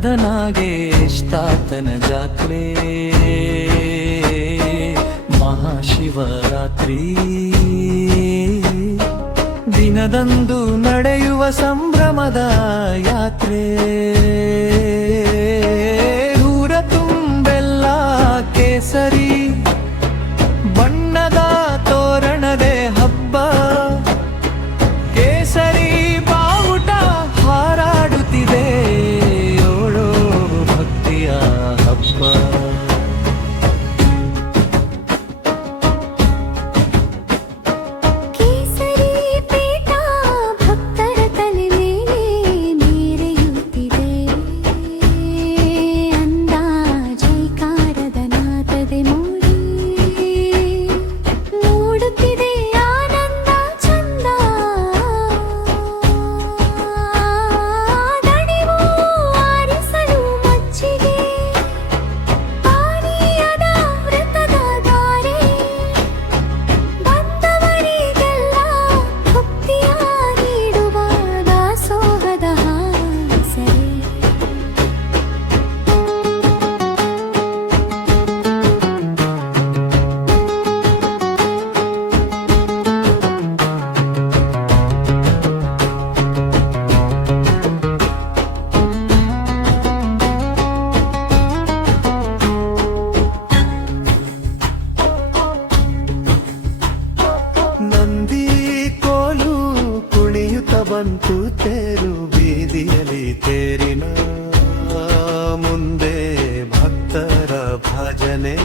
ಮರದ ನಾಗೇಷ್ಟಾತನ ಜಾತ್ರೆ ಮಹಾಶಿವರಾತ್ರಿ ದಿನದಂದು ನಡೆಯುವ ಸಂಭ್ರಮದ ಯಾತ್ರೆ ಊರ ತುಂಬೆಲ್ಲ ಕೇಸರಿ ಬಣ್ಣದ ತೋರಣದೆ ಹಬ್ಬ ಕೇಸರಿ ಬಾವುಟ ಹಾರಾಡುತ್ತಿದೆ ಓಡೋ ಭಕ್ತಿಯ ಹಬ್ಬ ಬಂತು ತೇರು ಬೀದಿಯಲ್ಲಿ ತೇರಿನ ಮುಂದೆ ಭಕ್ತರ ಭಜನೆ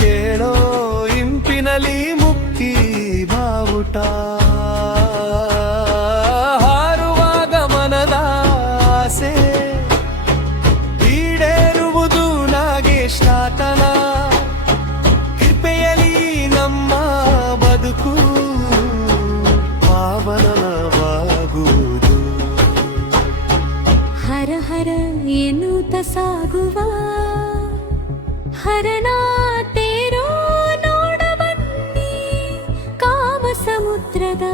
ಕೇಳೋ ಇಂಪಿನಲ್ಲಿ ಮುಕ್ತಿ ಬಾವುಟ ಹಾರುವಾಗ ಮನದ ಆಸೆ ಈಡೇರುವುದು ನಾಗೇಶಾತನ ಕೃಪೆಯಲ್ಲಿ ನಮ್ಮ ಬದುಕು ಹರ ಹರ ಎನ್ನುತ್ತ ಸಾಗುವ ಹರನ ತೇರೋ ನೋಡ ಬನ್ನಿ ಕಾಮ ಸಮುದ್ರದ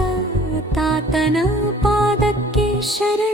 ತಾತನ ಪಾದಕ್ಕೆ ಶರಣ